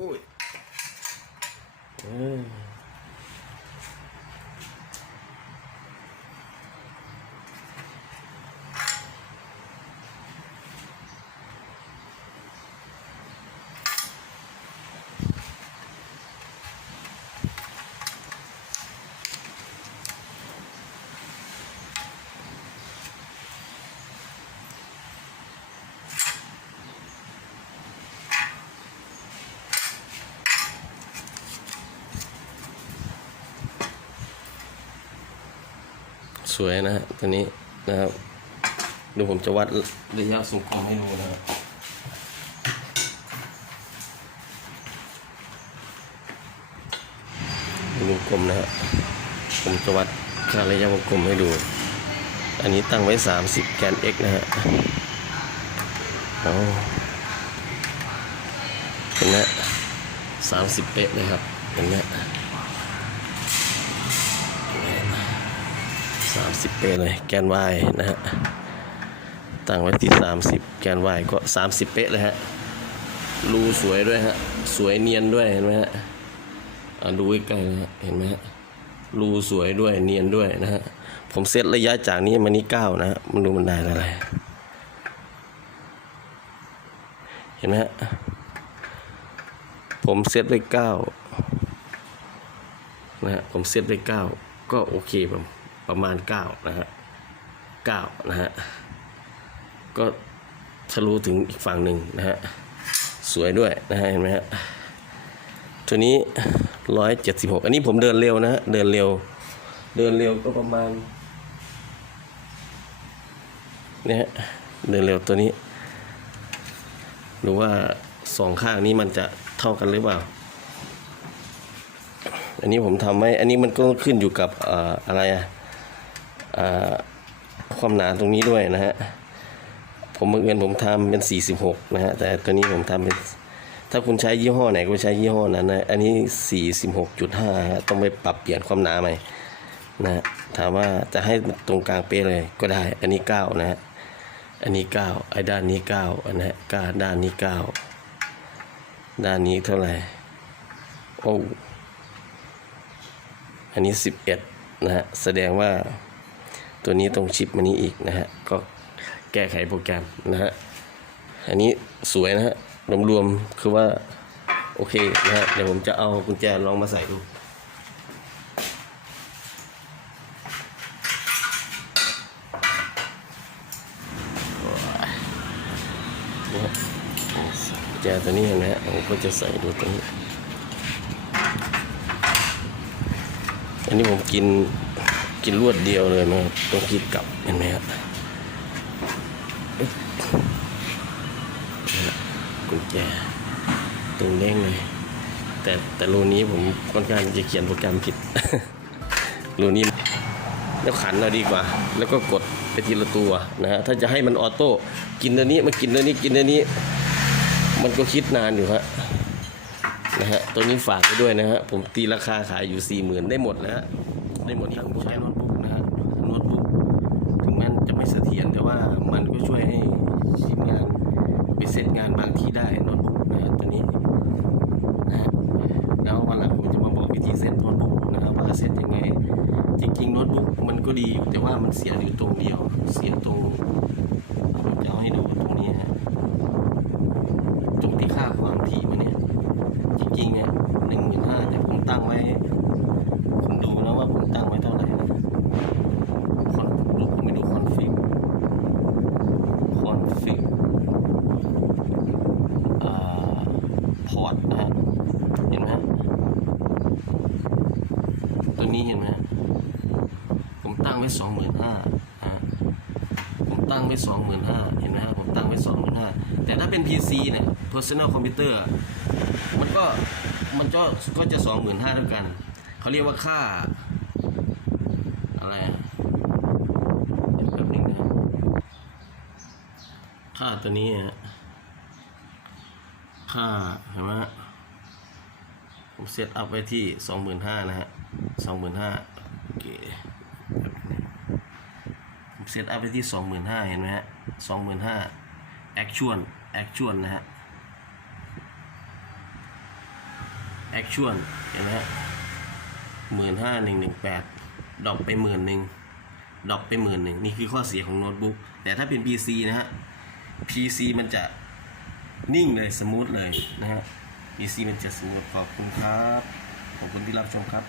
อุ้ วยนะฮะตัวนี้นะครับเดี๋ยวผมจะวัดระยะสูงกลมให้ดูนะครับวงกลมนะฮะผมจะวัดค่าระยะวงกลมให้ดู อันนี้ตั้งไว้ 30 แกน x นะฮะเอาเห็นไหมสามสิบเป๊ะเลยครับเห็นไหม สามสิบเปเลยแกน y นะฮะ ตั้งไว้ที่สามสิบแกน y ก็สามสิบเป๊ะเลยฮะ รูสวยด้วยฮะ สวยเนียนด้วยเห็นไหมฮะอะดูใกล้ๆนะฮะ เห็นไหมฮะ รูสวยด้วยเนียนด้วยนะฮะ ผมเซตระยะจากนี้มานี้เก้านะฮะมันดูมันได้อะไร เห็นไหมฮะ ผมเซตไว้เก้านะฮะ ผมเซตไว้เก้าก็โอเคผม ประมาณเก้านะฮะเก้านะฮะ ก็ทะลุถึงอีกฝั่งหนึ่งนะฮะ สวยด้วยนะฮะ เห็นไหมฮะ ตัวนี้ร้อยเจ็ดสิบหกอันนี้ผมเดินเร็วนะฮะ เดินเร็ว เดินเร็วก็ประมาณเนี่ยฮะ เดินเร็วตัวนี้ หรือว่าสองข้างนี้มันจะเท่ากันหรือเปล่า อันนี้ผมทำไว้อันนี้มันก็ขึ้นอยู่กับออะไรอะอ่า ความหนาตรงนี้ด้วยนะฮะ ผมบังเอิญผมทำเป็น 46 นะฮะ แต่ตัวนี้ผมทำเป็น ถ้าคุณใช้ยี่ห้อไหนก็ใช้ยี่ห้อนั้นนะ อันนี้ 46.5ฮะต้องไปปรับเปลี่ยนความหนาใหม่นะฮะถามว่าจะให้ตรงกลางเป๊ะเลยก็ได้ อันนี้ 9 นะฮะ อันนี้ 9 ไอ้ด้านนี้ 9 อันนะฮะก้าด้านนี้ 9 ด้านนี้เท่าไหร่ โอ้ อันนี้ 11 นะฮะ แสดงว่า ตัวนี้ตรงชิปมันนี้อีกนะฮะ ก็แก้ไขโปรแกรมนะฮะ อันนี้สวยนะฮะ รวมๆ คือว่า โอเคนะฮะ เดี๋ยวผมจะเอากุญแจลองมาใส่ดูนะฮะกุญแจตัวนี้นะฮะผมก็จะใส่ดูตรงนี้ อันนี้ผมกิน กินรวดเดียวเลยนะต้องคิดกลับเห็นไหมครับกุญแจตรงเด้งเลยแต่แต่รูนี้ผมค่อนข้างจะเขียนโปรแกรมผิดรูนี้แล้วขันเราดีกว่า แล้วก็กดไปทีละตัวนะฮะถ้าจะให้มันออโต้กินตัวนี้มากินตัวนี้กินตัวนี้ มันก็คิดนานอยู่ฮะนะฮะตัวนี้ฝากไปด้วยนะฮะผมตีราคาขายอยู่สี่หมื่นได้หมดนะฮะ ได้หมดทั้งใช้โน้ตบุ๊กนะฮะโน้ตบุ๊กถึงแม้จะไม่เสถียรแต่ว่ามันก็ช่วยให้ชิ้นงานไปเสร็จงานบางที่ได้โน้ตบุ๊กนะฮะตัวนี้นะฮะแล้ววันหลังผมจะมาบอกวิธีเซ็ตโน้ตบุ๊กนะครับว่าเซ็ตยังไง จริงๆโน้ตบุ๊กมันก็ดีอยู่แต่ว่ามันเสียอยู่ตรงเดียว เสียตรงผมจะเอาให้ดูตรงนี้ฮะ ตรงที่ค่าความถี่มันเนี่ย จริงๆเนี่ยหนึ่งหมื่นห้าแต่ผมตั้งไว้ คุณดูนะว่าผมตั้งไว้เท่าไหร่นะคอนดูผมไม่ดูคอนฟิกคอนฟิกอ่าพอร์ตนะฮะเห็นไหมฮะ ตัวนี้เห็นไหมผมตั้งไว้สองหมื่นห้าผมตั้งไว้สองหมื่นห้าเห็นไหมฮะผมตั้งไว้สองหมื่นห้าแต่ถ้าเป็น PC เนี่ย personal computer มันก็มันก็ก็จะสองหมื่นห้าเท่ากัน เขาเรียกว่าค่า อะไรเดี๋ยวแป๊บนึงนะค่าตัวนี้ค่าเห็นไหมผมเซตอัพไว้ที่สองหมื่นห้านะฮะ สองหมื่นห้าโอเคผมเซตอัพไว้ที่สองหมื่นห้าเห็นไหมฮะสองหมื่นห้าแอคชวลแอคชวลนะฮะแอคชวลเห็นไหมฮะหมื่นห้าหนึ่งหนึ่งแปดดอปไปหมื่นหนึ่งดอปไปหมื่นหนึ่งนี่คือข้อเสียของโน้ตบุ๊กแต่ถ้าเป็น PC นะฮะ PC มันจะนิ่งเลย สมูทเลยนะฮะ PC มันจะสมูทขอบคุณครับ ขอบคุณที่รับชมครับ